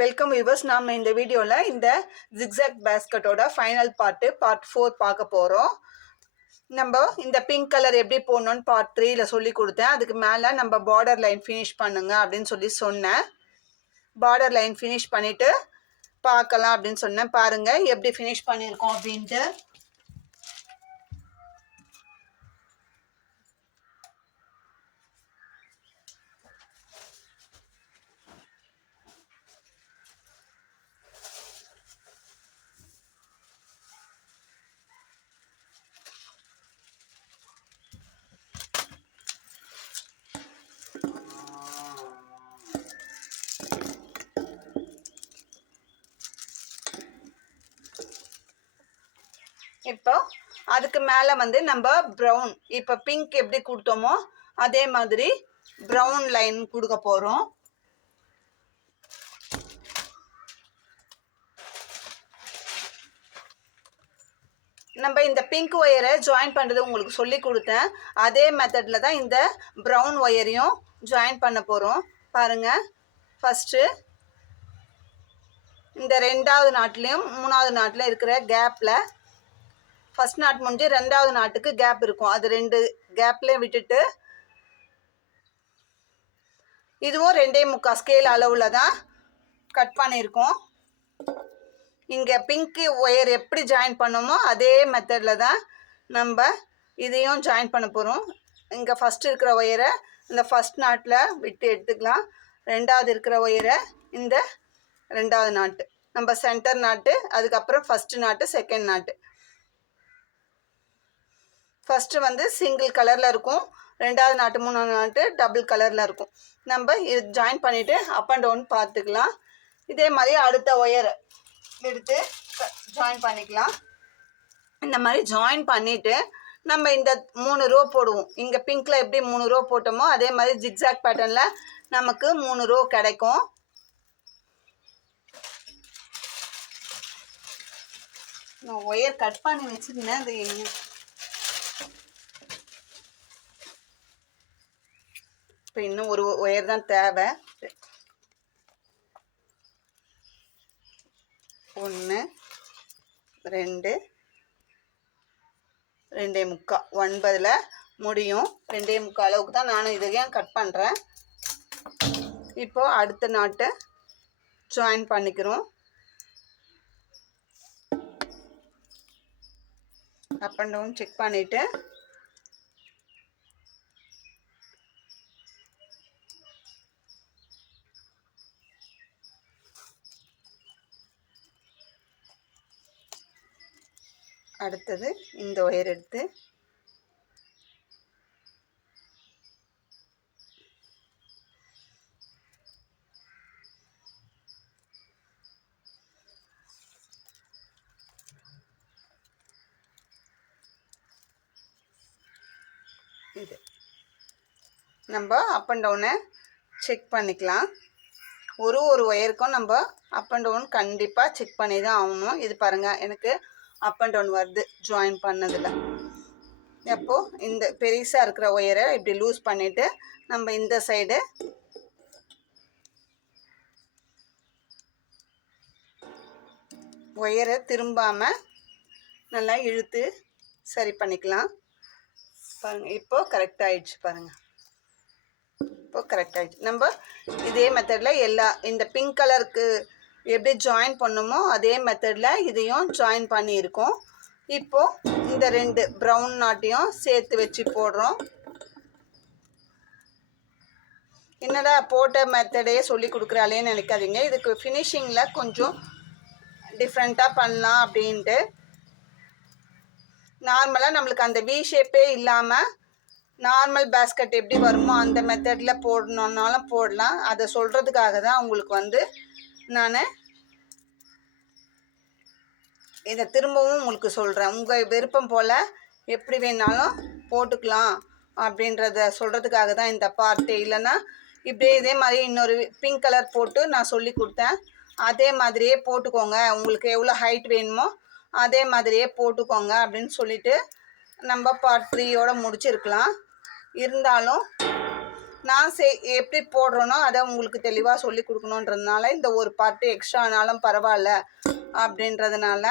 Welcome viewers. நாம் இந்த வீடியோவில் இந்த ஜிக்ஸாக் பேஸ்கட்டோட ஃபைனல் பார்ட் 4 பார்க்க போகிறோம். நம்ம இந்த பிங்க் கலர் எப்படி போடணும்னு பார்ட் 3ல் சொல்லி கொடுத்தேன். அதுக்கு மேலே நம்ம பார்டர் லைன் ஃபினிஷ் பண்ணுங்க அப்படின்னு சொன்னேன். பார்டர் லைன் ஃபினிஷ் பண்ணிவிட்டு பார்க்கலாம் அப்படின்னு சொன்னேன். பாருங்கள் எப்படி ஃபினிஷ் பண்ணியிருக்கோம் அப்படின்ட்டு. இப்போ அதுக்கு மேலே நம்ம ப்ரௌன், இப்போ பிங்க் எப்படி கொடுத்தோமோ அதே மாதிரி ப்ரௌன் லைன் கொடுக்க போகிறோம். நம்ம இந்த பிங்க் ஒயரை ஜாயின் பண்ணுறது உங்களுக்கு சொல்லி கொடுத்தேன். அதே மெத்தடில் தான் இந்த ப்ரௌன் ஒயரையும் ஜாயின் பண்ண போகிறோம். பாருங்கள், ஃபஸ்ட்டு இந்த 2வது நாட்லேயும் 3வது நாட்டில் இருக்கிற கேப்பில் ஃபஸ்ட் நாட் முடிஞ்சு 2வது நாட்டுக்கு கேப் இருக்கும். அது 2 கேப்லேயும் விட்டுட்டு இதுவும் 2.25 ஸ்கேல் அளவில் தான் கட் பண்ணியிருக்கோம். இங்கே பிங்க்கு ஒயர் எப்படி ஜாயின் பண்ணோமோ அதே மெத்தடில் தான் நம்ம இதையும் ஜாயின் பண்ண போகிறோம். இங்கே ஃபஸ்ட்டு இருக்கிற ஒயரை இந்த ஃபஸ்ட் நாட்டில் விட்டு எடுத்துக்கலாம். 2வது இருக்கிற ஒயரை இந்த 2வது நாட்டு, நம்ம சென்டர் நாட்டு, அதுக்கப்புறம் ஃபஸ்ட்டு நாட்டு, செகண்ட் நாட்டு. ஃபஸ்ட்டு சிங்கிள் கலரில் இருக்கும், 2வது நாட்டு 3வது நாட்டு டபுள் கலரில் இருக்கும். நம்ம இது ஜாயின் பண்ணிவிட்டு அப் அண்ட் டவுன் பார்த்துக்கலாம். இதே மாதிரி அடுத்த ஒயரை எடுத்து ஜாயின் பண்ணிக்கலாம். இந்த மாதிரி ஜாயின் பண்ணிவிட்டு நம்ம இந்த 3 ரோ போடுவோம். இங்கே பிங்க்கில் எப்படி 3 ரோ போட்டோமோ அதே மாதிரி ஜிக்ஸாக் பேட்டர்னில் நமக்கு 3 ரோ கிடைக்கும். நான் ஒயர் கட் பண்ணி வச்சுருந்தேன், அது எங்கே இப்போ இன்னும் ஒரு ஒயர் தான் தேவை. 1 2 2.25 9ல் முடியும். 2.25 அளவுக்கு தான் நானும் இதையும் கட் பண்ணுறேன். இப்போது அடுத்த நாட்டை ஜாயின் பண்ணிக்கிறோம். அப் அண்ட் டவுன் செக் பண்ணிவிட்டு அடுத்தது இந்த ஒயர் எடுத்து இது நம்ம அப் அண்ட் டவுனை செக் பண்ணிக்கலாம். ஒரு ஒயருக்கும் நம்ம அப் அண்ட் டவுன் கண்டிப்பாக செக் பண்ணி தான் ஆகணும். இது பாருங்கள், எனக்கு அப் அண்ட் டவுன் வருது ஜாயின் பண்ணதில். அப்போது இந்த பெருசாக இருக்கிற ஒயரை இப்படி லூஸ் பண்ணிவிட்டு நம்ம இந்த சைடு ஒயரை திரும்பாமல் நல்லா இழுத்து சரி பண்ணிக்கலாம். பாருங்கள், இப்போது கரெக்டாக ஆயிடுச்சு. பாருங்கள், இப்போது கரெக்ட் ஆகிடுச்சு. நம்ம இதே மெத்தடில் இந்த பிங்க் கலருக்கு எப்படி ஜாயின் பண்ணுமோ அதே மெத்தடில் இதையும் ஜாயின் பண்ணியிருக்கோம். இப்போது இந்த 2 ப்ரௌன் நாட்டையும் சேர்த்து வச்சு போடுறோம். என்னடா போட்ட மெத்தடே சொல்லி கொடுக்குறாளேன்னு நினைக்காதீங்க. இதுக்கு ஃபினிஷிங்கில் கொஞ்சம் டிஃப்ரெண்ட்டாக பண்ணலாம் அப்படின்ட்டு. நார்மலாக நம்மளுக்கு அந்த வி ஷேப்பே இல்லாமல் நார்மல் பேஸ்கட் எப்படி வருமோ அந்த மெத்தடில் போடணுன்னாலும் போடலாம். அதை சொல்கிறதுக்காக தான் உங்களுக்கு நான் இதை திரும்பவும் உங்களுக்கு சொல்கிறேன். உங்கள் விருப்பம் போல் எப்படி வேணாலும் போட்டுக்கலாம் அப்படின்றத சொல்கிறதுக்காக தான் இந்த பார்ட்டு. இல்லைன்னா இப்படியே இதே மாதிரி இன்னொரு பிங்க் கலர் போட்டு நான் சொல்லி கொடுத்தேன். அதே மாதிரியே போட்டுக்கோங்க, உங்களுக்கு எவ்வளோ ஹைட் வேணுமோ அதே மாதிரியே போட்டுக்கோங்க அப்படின்னு சொல்லிவிட்டு நம்ம பார்ட் 3யோடு முடிச்சிருக்கலாம். இருந்தாலும் நான் எப்படி போடுறேனோ அதை உங்களுக்கு தெளிவாக சொல்லி கொடுக்கணுன்றதுனால இந்த ஒரு பார்ட்டு எக்ஸ்ட்ரா ஆனாலும் பரவாயில்ல அப்படின்றதுனால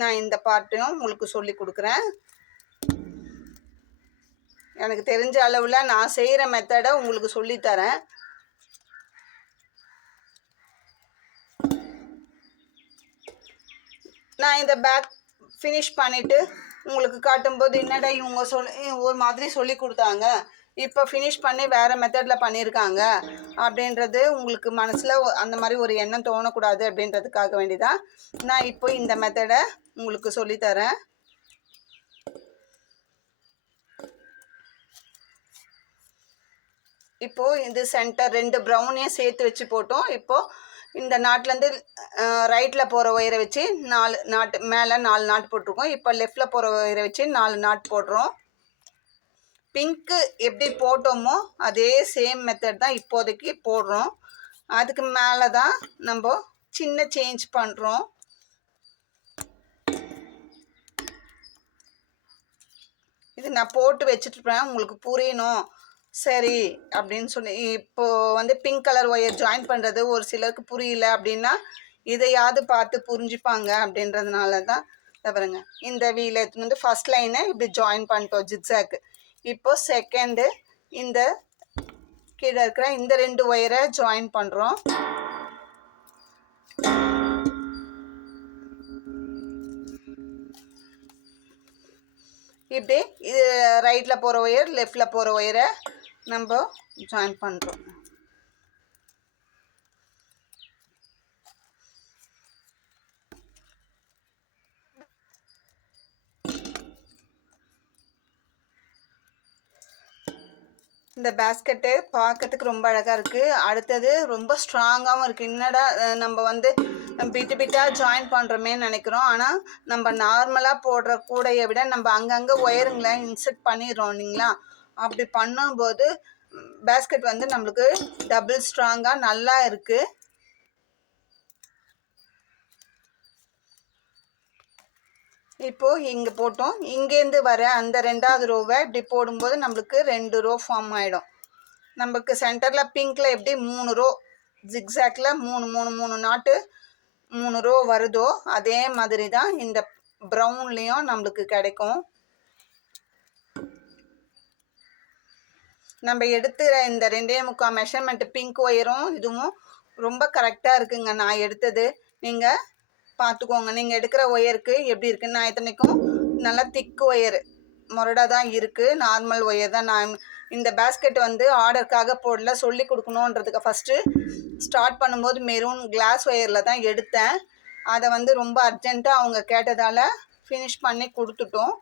நான் இந்த பார்ட்டையும் உங்களுக்கு சொல்லி கொடுக்குறேன். எனக்கு தெரிஞ்ச அளவில் நான் செய்கிற மெத்தடை உங்களுக்கு சொல்லித்தரேன். நான் இந்த பேக் ஃபினிஷ் பண்ணிவிட்டு உங்களுக்கு காட்டும்போது என்னடா இவங்க ஒரு மாதிரி சொல்லி கொடுத்தாங்க, இப்போ ஃபினிஷ் பண்ணி வேறு மெத்தடில் பண்ணியிருக்காங்க அப்படின்றது உங்களுக்கு மனசில் அந்த மாதிரி ஒரு எண்ணம் தோணக்கூடாது அப்படின்றதுக்காக வேண்டிதான் நான் இப்போ இந்த மெத்தடை உங்களுக்கு சொல்லித்தரேன். இப்போது இது சென்டர் 2 ப்ரௌனையும் சேர்த்து வச்சு போட்டோம். இப்போது இந்த நாட்லேருந்து ரைட்டில் போகிற ஒயரை வச்சு 4 நாட்டு மேலே 4 நாட் போட்டிருக்கோம். இப்போ லெஃப்டில் போகிற ஒயரை வச்சு 4 நாட் போடுறோம். பிங்க்கு எப்படி போட்டோமோ அதே சேம் மெத்தட் தான் இப்போதைக்கு போடுறோம். அதுக்கு மேலே தான் நம்ம சின்ன சேஞ்ச் பண்ணுறோம். இது நான் போட்டு வச்சுட்ருப்பேன், உங்களுக்கு புரியணும் சரி அப்படின்னு சொல்லி. இப்போது வந்து பிங்க் கலர் ஒயர் ஜாயின் பண்ணுறது ஒரு சிலருக்கு புரியல அப்படின்னா இதையாவது பார்த்து புரிஞ்சுப்பாங்க அப்படின்றதுனால தான். பாருங்க, இந்த வீல எடுத்துன்னு வந்து ஃபஸ்ட் லைனை இப்படி ஜாயின் பண்ணிட்டோம் ஜிக்ஸாக்கு. இப்போது செகண்டு இந்த கீழே இருக்கிற இந்த 2 ஒயரை ஜாயின் பண்ணுறோம். இப்படி இது ரைட்டில் போகிற ஒயர் லெஃப்டில் போகிற ஒயரை நம்ம ஜாயின் பண்ணுறோம். இந்த பேஸ்கெட்டு பார்க்கறதுக்கு ரொம்ப அழகாக இருக்குது. அடுத்தது ரொம்ப ஸ்ட்ராங்காகவும் இருக்குது. என்னடா நம்ம வந்து பிட்டு பிட்டாக ஜாயின் பண்ணுறோமே நினைக்கிறோம். ஆனால் நம்ம நார்மலாக போடுற கூடையை விட நம்ம அங்கங்கே ஒயருங்களை இன்செர்ட் பண்ணிடுறோம் இல்லைங்களா. அப்படி பண்ணும்போது பேஸ்கெட் வந்து நம்மளுக்கு டபுள் ஸ்ட்ராங்காக நல்லா இருக்குது. இப்போது இங்கே போட்டோம். இங்கேருந்து வர அந்த 2வது ரோவை இப்படி போடும்போது நம்மளுக்கு 2 ரோ ஃபார்ம் ஆகிடும். நமக்கு சென்டரில் பிங்க்கில் எப்படி 3 ரோ ஜிக்ஸாக்டில் 3 நாட்டு 3 ரோ வருதோ அதே மாதிரி தான் இந்த ப்ரௌன்லேயும் நம்மளுக்கு கிடைக்கும். நம்ம எடுத்துகிற இந்த 2.25 மெஷர்மெண்ட்டு பிங்க் ஒயரும் இதுவும் ரொம்ப கரெக்டாக இருக்குங்க. நான் எடுத்தது நீங்கள் பார்த்துக்கோங்க. நீங்கள் எடுக்கிற ஒயருக்கு எப்படி இருக்குன்னு. நான் இத்தனைக்கும் நல்லா திக்கு ஒயரு முரடாக தான் இருக்குது, நார்மல் ஒயர் தான். நான் இந்த பேஸ்கெட் வந்து ஆர்டருக்காக போடல, சொல்லி கொடுக்கணுன்றதுக்கு ஃபஸ்ட்டு ஸ்டார்ட் பண்ணும்போது மெரூன் கிளாஸ் ஒயரில் தான் எடுத்தேன். அதை வந்து ரொம்ப அர்ஜெண்ட்டாக அவங்க கேட்டதால் ஃபினிஷ் பண்ணி கொடுத்துட்டோம்.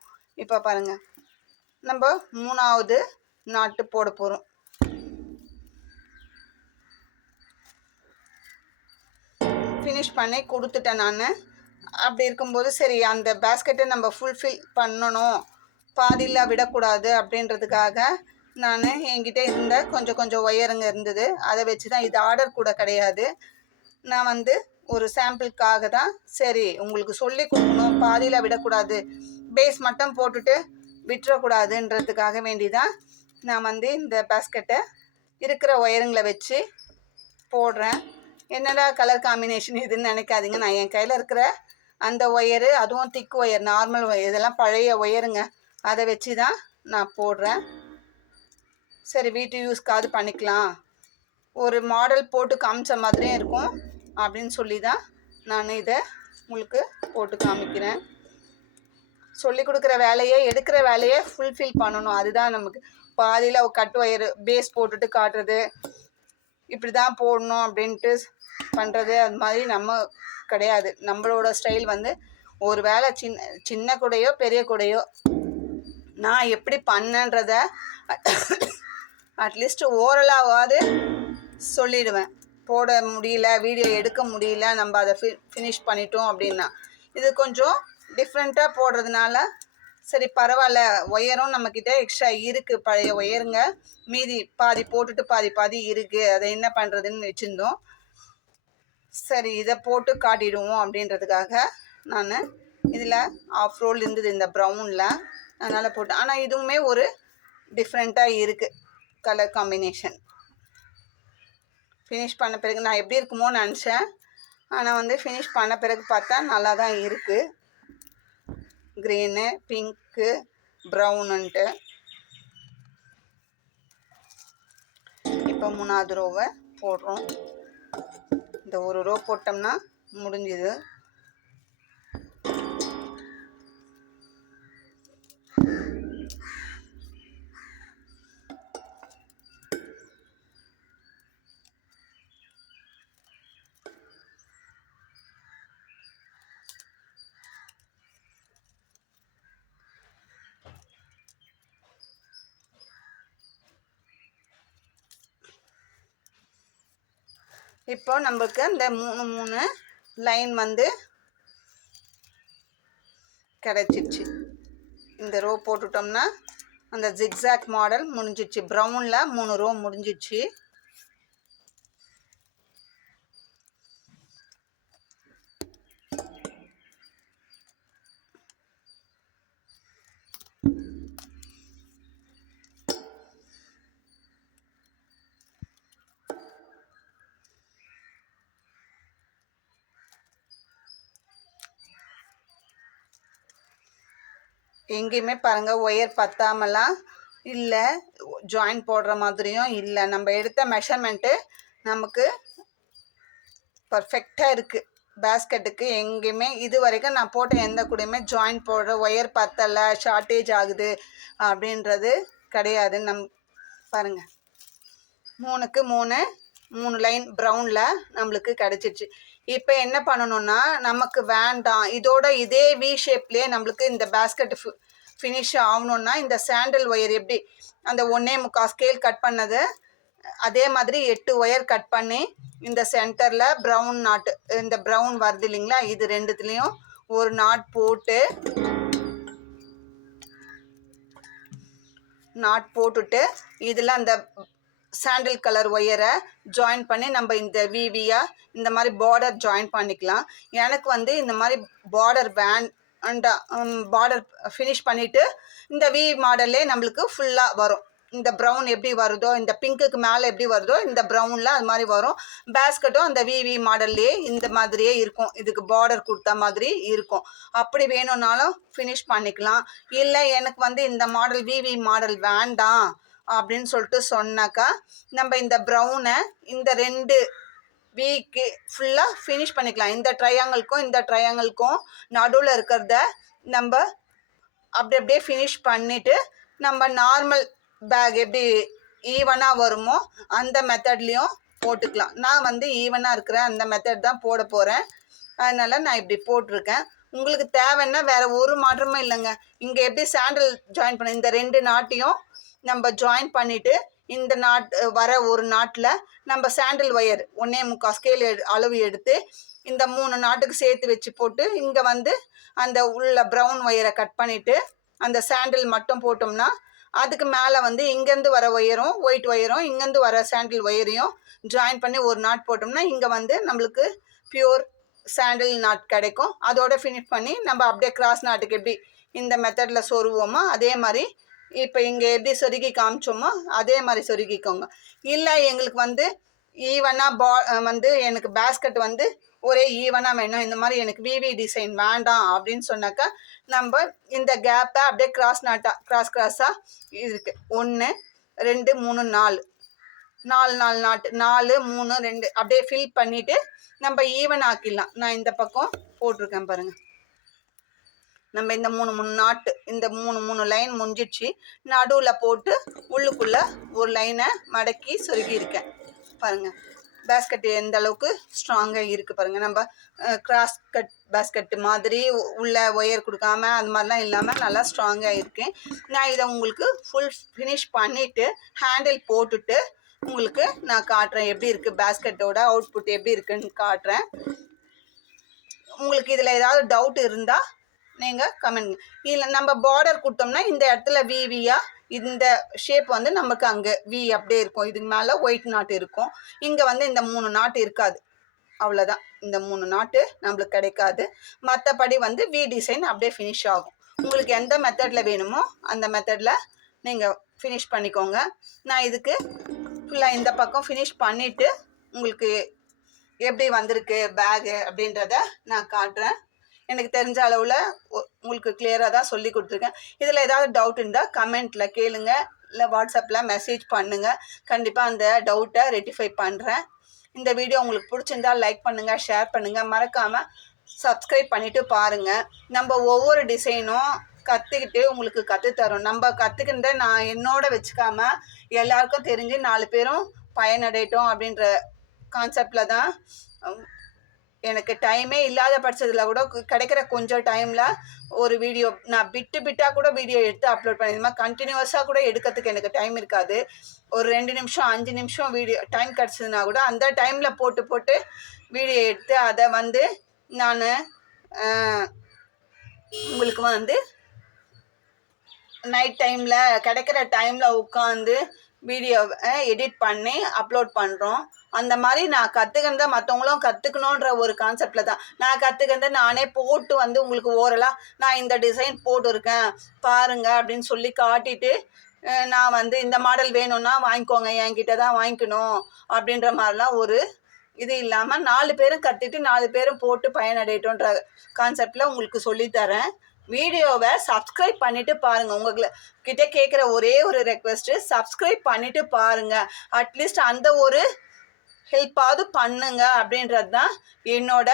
இப்போ பாருங்கள், நம்ம 3வது நாட்டு போட போகிறோம். ஃபினிஷ் பண்ணி கொடுத்துட்டேன் நான். அப்படி இருக்கும்போது சரி அந்த பேஸ்கெட்டை நம்ம ஃபுல்ஃபில் பண்ணணும், பாதியில் விடக்கூடாது அப்படின்றதுக்காக நான் என்கிட்ட இருந்த கொஞ்சம் ஒயருங்க இருந்தது, அதை வச்சு தான். இது ஆர்டர் கூட கிடையாது. நான் வந்து ஒரு சாம்பிளுக்காக தான் சரி உங்களுக்கு சொல்லி கொடுக்கணும், பாதியில் விடக்கூடாது, பேஸ் மட்டும் போட்டுட்டு விட்டுறக்கூடாதுன்றதுக்காக வேண்டிதான் நான் வந்து இந்த பேஸ்கெட்டை இருக்கிற ஒயருங்களை வச்சு போடுறேன். என்னடா கலர் காம்பினேஷன் இதுன்னு நினைக்காதீங்க. நான் என் கையில் இருக்கிற அந்த ஒயரு, அதுவும் திக்கு ஒயர், நார்மல் ஒயர், இதெல்லாம் பழைய ஒயருங்க, அதை வச்சு தான் நான் போடுறேன். சரி வீட்டு யூஸ்க்காவது பண்ணிக்கலாம், ஒரு மாடல் போட்டு காமிச்ச மாதிரியும் இருக்கும் அப்படின்னு சொல்லி தான் நான் இதை உங்களுக்கு போட்டு காமிக்கிறேன். சொல்லி கொடுக்குற வேலையை எடுக்கிற வேலையை ஃபுல்ஃபில் பண்ணணும். அதுதான் நமக்கு. பாதியில் கட் ஒயரு பேஸ் போட்டுட்டு காட்டுறது, இப்படி தான் போடணும் அப்படின்ட்டு பண்ணுறது, அது மாதிரி நம்ம கிடையாது. நம்மளோட ஸ்டைல் வந்து ஒரு வேலை சின்ன கூடையோ பெரிய கூடையோ நான் எப்படி பண்ணன்றத அட்லீஸ்ட் ஓரலாவது சொல்லிடுவேன். போட முடியல, வீடியோ எடுக்க முடியல, நம்ம அதை ஃபினிஷ் பண்ணிட்டோம் அப்படின்னா. இது கொஞ்சம் டிஃப்ரெண்ட்டாக போடுறதுனால சரி பரவாயில்ல, ஒயரும் நம்மக்கிட்ட எக்ஸ்ட்ரா இருக்குது, பழைய ஒயருங்க, மீதி பாதி போட்டுட்டு பாதி இருக்குது, அதை என்ன பண்ணுறதுன்னு வச்சுருந்தோம். சரி இதை போட்டு காட்டிடுவோம் அப்படின்றதுக்காக நான் இதில் ஆஃப் ரோல் இருந்தது இந்த ப்ரௌனில், அதனால் போட்டேன். ஆனால் இதுவுமே ஒரு டிஃப்ரெண்ட்டாக இருக்குது. Colour combination. ஃபினிஷ் பண்ண பிறகு நான் எப்படி இருக்குமோன்னு நினச்சேன், ஆனால் வந்து ஃபினிஷ் பண்ண பிறகு பார்த்தா நல்லா தான் இருக்குது. க்ரீனு, பிங்க்கு, ப்ரௌனுன்ட்டு. இப்போ 3வது ரோவை போடுறோம். இந்த ஒரு ரோ போட்டோம்னா முடிஞ்சுது. இப்போ நம்மளுக்கு அந்த 3 லைன் வந்து கிடைச்சிடுச்சு. இந்த ரோ போட்டுட்டோம்னா அந்த ஜிக்ஸாக் மாடல் முடிஞ்சிடுச்சு. ப்ரௌனில் 3 ரோ முடிஞ்சிடுச்சு. எங்கேயுமே பாருங்கள் ஒயர் பத்தாமலாம் இல்லை, ஜாயின் போடுற மாதிரியும் இல்லை. நம்ம எடுத்த மெஷர்மெண்ட்டு நமக்கு பர்ஃபெக்டாக இருக்குது. பேஸ்கெட்டுக்கு எங்கேயுமே இது வரைக்கும் நான் போட்ட எந்த கூடயுமே ஜாயின் போடுற ஒயர் பத்தலை, ஷார்ட்டேஜ் ஆகுது அப்படின்றது கிடையாது. பாருங்கள் 3க்கு 3 லைன் ப்ரௌனில் நம்மளுக்கு கிடச்சிருச்சு. இப்போ என்ன பண்ணணுன்னா, நமக்கு வேண்டாம் இதோட இதே வி ஷேப்லேயே நம்மளுக்கு இந்த பேஸ்கெட் ஃபினிஷ் ஆகணுன்னா, இந்த சாண்டல் ஒயர் எப்படி அந்த 1.25 ஸ்கேல் கட் பண்ணது அதே மாதிரி 8 ஒயர் கட் பண்ணி இந்த சென்டரில் ப்ரௌன் நாட்டு, இந்த ப்ரௌன் வருது இல்லைங்களா, இது ரெண்டுத்துலேயும் ஒரு நாட் போட்டுட்டு இதில் அந்த சாண்டில் கலர் ஒயரை ஜாயின் பண்ணி நம்ம இந்த விவியாக இந்த மாதிரி பார்டர் ஜாயின் பண்ணிக்கலாம். எனக்கு வந்து இந்த மாதிரி பார்டர் பார்டர் ஃபினிஷ் பண்ணிவிட்டு இந்த வி மாடல்லே நம்மளுக்கு ஃபுல்லாக வரும். இந்த ப்ரௌன் எப்படி வருதோ, இந்த பிங்க்குக்கு மேலே எப்படி வருதோ இந்த ப்ரௌனில் அது மாதிரி வரும். பேஸ்கெட்டும் அந்த விவி மாடல்லையே இந்த மாதிரியே இருக்கும். இதுக்கு பார்டர் கொடுத்த மாதிரி இருக்கும். அப்படி வேணும்னாலும் ஃபினிஷ் பண்ணிக்கலாம். இல்லை எனக்கு வந்து இந்த மாடல் விவி மாடல் வேண்டாம் அப்படின்னு சொல்லிட்டு சொன்னாக்கா, நம்ம இந்த ப்ரௌனை இந்த 2 வீக்கு ஃபுல்லாக ஃபினிஷ் பண்ணிக்கலாம். இந்த ட்ரையாங்கிள்க்கும் நடுவில் இருக்கிறத நம்ம அப்படியே ஃபினிஷ் பண்ணிவிட்டு நம்ம நார்மல் பேக் எப்படி ஈவனாக வருமோ அந்த மெத்தட்லேயும் போட்டுக்கலாம். நான் வந்து ஈவனாக இருக்கிற அந்த மெத்தட் தான் போட போகிறேன். அதனால் நான் இப்படி போட்டிருக்கேன். உங்களுக்கு தேவைன்னா வேறு ஒரு மாற்றமும் இல்லைங்க. இங்கே எப்படி சாண்டில் ஜாயின் பண்ண இந்த 2 நாட்டையும் நம்ம ஜாயின் பண்ணிவிட்டு இந்த வர ஒரு நாட்டில் நம்ம சாண்டில் ஒயர் 1.25 ஸ்கேல் அளவு எடுத்து இந்த 3 நாட்டுக்கு சேர்த்து வச்சு போட்டு இங்கே வந்து அந்த உள்ள ப்ரௌன் ஒயரை கட் பண்ணிவிட்டு அந்த சாண்டில் மட்டும் போட்டோம்னா அதுக்கு மேலே வந்து இங்கேருந்து வர ஒயரும் ஒயிட் ஒயரும் இங்கேருந்து வர சாண்டில் ஒயரையும் ஜாயின் பண்ணி ஒரு நாட் போட்டோம்னா இங்கே வந்து நம்மளுக்கு பியூர் சாண்டில் நாட் கிடைக்கும். அதோட ஃபினிஷ் பண்ணி நம்ம அப்படியே கிராஸ் நாட்டுக்கு எப்படி இந்த மெத்தடில் சொருவோமோ அதே மாதிரி இப்போ இங்கே எப்படி சொருகி காமிச்சோமோ அதே மாதிரி சொருகிக்கோங்க. இல்லை எங்களுக்கு வந்து ஈவனாக வந்து எனக்கு பேஸ்கெட் வந்து ஒரே ஈவனாக வேணும், இந்த மாதிரி எனக்கு விவி டிசைன் வேண்டாம் அப்படின்னு சொன்னாக்கா நம்ம இந்த கேப்பை அப்படியே கிராஸாக இருக்குது 1 2 3 4 நாட்டு 4 3 2 அப்படியே ஃபில் பண்ணிவிட்டு நம்ம ஈவன் ஆக்கிடலாம். நான் இந்த பக்கம் போட்டிருக்கேன் பாருங்கள். நம்ம இந்த 3 நாட்டு இந்த 3 லைன் முடிஞ்சிடுச்சு. நடுவில் போட்டு உள்ளுக்குள்ளே ஒரு லைனை மடக்கி சொருகியிருக்கேன் பாருங்கள். பேஸ்கெட்டு எந்த அளவுக்கு ஸ்ட்ராங்காக இருக்குது பாருங்கள். நம்ம கிராஸ் கட் பேஸ்கெட்டு மாதிரி உள்ள ஒயர் கொடுக்காம அது மாதிரிலாம் இல்லாமல் நல்லா ஸ்ட்ராங்காக இருக்கேன். நான் இதை உங்களுக்கு ஃபுல் ஃபினிஷ் பண்ணிவிட்டு ஹேண்டில் போட்டுட்டு உங்களுக்கு நான் காட்டுறேன் எப்படி இருக்குது, பேஸ்கெட்டோட அவுட்புட் எப்படி இருக்குன்னு காட்டுறேன். உங்களுக்கு இதில் ஏதாவது டவுட் இருந்தால் நீங்கள் கமெண்ட். இல்லை நம்ம பார்டர் கொடுத்தோம்னா இந்த இடத்துல விவியாக இந்த ஷேப் வந்து நமக்கு அங்கே வி அப்படியே இருக்கும். இதுக்கு மேலே ஒயிட் நாட்டு இருக்கும். இங்கே வந்து இந்த 3 நாட்டு இருக்காது, அவ்வளோதான். இந்த 3 நாட்டு நம்மளுக்கு கிடைக்காது. மற்றபடி வந்து வி டிசைன் அப்படியே ஃபினிஷ் ஆகும். உங்களுக்கு எந்த மெத்தடில் வேணுமோ அந்த மெத்தடில் நீங்கள் ஃபினிஷ் பண்ணிக்கோங்க. நான் இதுக்கு ஃபுல்லாக இந்த பக்கம் ஃபினிஷ் பண்ணிவிட்டு உங்களுக்கு எப்படி வந்திருக்கு பேகு அப்படின்றத நான் காட்டுறேன். எனக்கு தெரிஞ்ச அளவில் உங்களுக்கு கிளியராக தான் சொல்லி கொடுத்துருக்கேன். இதில் ஏதாவது டவுட் இருந்தால் கமெண்ட்டில் கேளுங்க, இல்லை வாட்ஸ்அப்பில் மெசேஜ் பண்ணுங்கள். கண்டிப்பாக அந்த டவுட்டை ரெக்டிஃபை பண்ணுறேன். இந்த வீடியோ உங்களுக்கு பிடிச்சிருந்தா லைக் பண்ணுங்கள், ஷேர் பண்ணுங்கள், மறக்காமல் சப்ஸ்கிரைப் பண்ணிவிட்டு பாருங்கள். நம்ம ஒவ்வொரு டிசைனும் கற்றுக்கிட்டு உங்களுக்கு கற்றுத்தரோம். நம்ம கற்றுக்கிட்ட நான் என்னோட வச்சுக்காம எல்லாருக்கும் தெரிஞ்சு 4 பேரும் பயனடையட்டும் அப்படின்ற கான்செப்டில் தான். எனக்கு டைமே இல்லாத பட்சத்தில் கூட கிடைக்கிற கொஞ்சம் டைமில் ஒரு வீடியோ நான் பிட்டாக கூட வீடியோ எடுத்து அப்லோட் பண்ணி, இது மாதிரி கண்டினியூஸாக கூட எடுக்கிறதுக்கு எனக்கு டைம் இருக்காது. ஒரு 2 நிமிஷம் 5 நிமிஷம் வீடியோ டைம் கிடச்சிதுன்னா கூட அந்த டைமில் போட்டு வீடியோ எடுத்து அதை வந்து நான் உங்களுக்கு நைட் டைமில் கிடைக்கிற டைமில் உட்காந்து வீடியோவை எடிட் பண்ணி அப்லோட் பண்ணுறோம். அந்த மாதிரி நான் கற்றுக்கிறத மற்றவங்களும் கற்றுக்கணுன்ற ஒரு கான்செப்டில் தான் நான் கற்றுக்கிறத நானே போட்டு உங்களுக்கு ஓரலாக நான் இந்த டிசைன் போட்டுருக்கேன் பாருங்கள் அப்படின்னு சொல்லி காட்டிட்டு நான் இந்த மாடல் வேணும்னா வாங்கிக்கோங்க, என்கிட்ட தான் வாங்கிக்கணும் அப்படின்ற மாதிரிலாம் ஒரு இது இல்லாமல் 4 பேரும் கற்றுட்டு 4 பேரும் போட்டு பயனடையட்டுன்ற கான்செப்டில் உங்களுக்கு சொல்லித்தரேன். வீடியோவை சப்ஸ்கிரைப் பண்ணிவிட்டு பாருங்கள். உங்ககிட்ட கேட்குற ஒரே ஒரு ரெக்வெஸ்ட்டு, சப்ஸ்கிரைப் பண்ணிவிட்டு பாருங்கள். அட்லீஸ்ட் அந்த ஒரு ஹெல்ப்பாவது பண்ணுங்க அப்படின்றது தான் என்னோட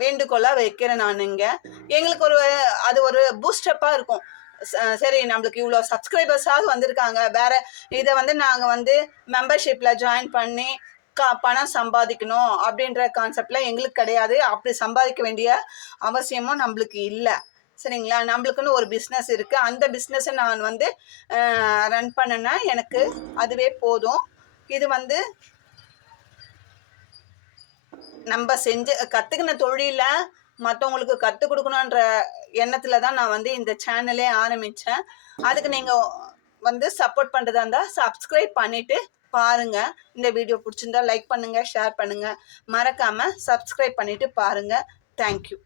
வேண்டுகோளாக வைக்கிறேன். நான் இங்கே எங்களுக்கு அது ஒரு பூஸ்டப்பாக இருக்கும். சரி, நம்மளுக்கு இவ்வளோ சப்ஸ்கிரைபர்ஸாவது வந்திருக்காங்க, வேறு இதை நாங்கள் மெம்பர்ஷிப்பில் ஜாயின் பண்ணி பணம் சம்பாதிக்கணும் அப்படின்ற கான்செப்டில் எங்களுக்கு கிடையாது. அப்படி சம்பாதிக்க வேண்டிய அவசியமும் நம்மளுக்கு இல்லை. சரிங்களா? நம்மளுக்குன்னு ஒரு பிஸ்னஸ் இருக்குது. அந்த பிஸ்னஸை நான் ரன் பண்ணேன்னா எனக்கு அதுவே போதும். இது நம்ம கற்றுக்கின தொழிலை மற்றவங்களுக்கு கற்றுக் கொடுக்கணுன்ற எண்ணத்தில் தான் நான் இந்த சேனலே ஆரம்பித்தேன். அதுக்கு நீங்கள் சப்போர்ட் பண்ணுறதா இருந்தால் சப்ஸ்கிரைப் பண்ணிவிட்டு பாருங்கள். இந்த வீடியோ பிடிச்சிருந்தா லைக் பண்ணுங்கள், ஷேர் பண்ணுங்கள், மறக்காமல் சப்ஸ்கிரைப் பண்ணிவிட்டு பாருங்கள். தேங்க்யூ.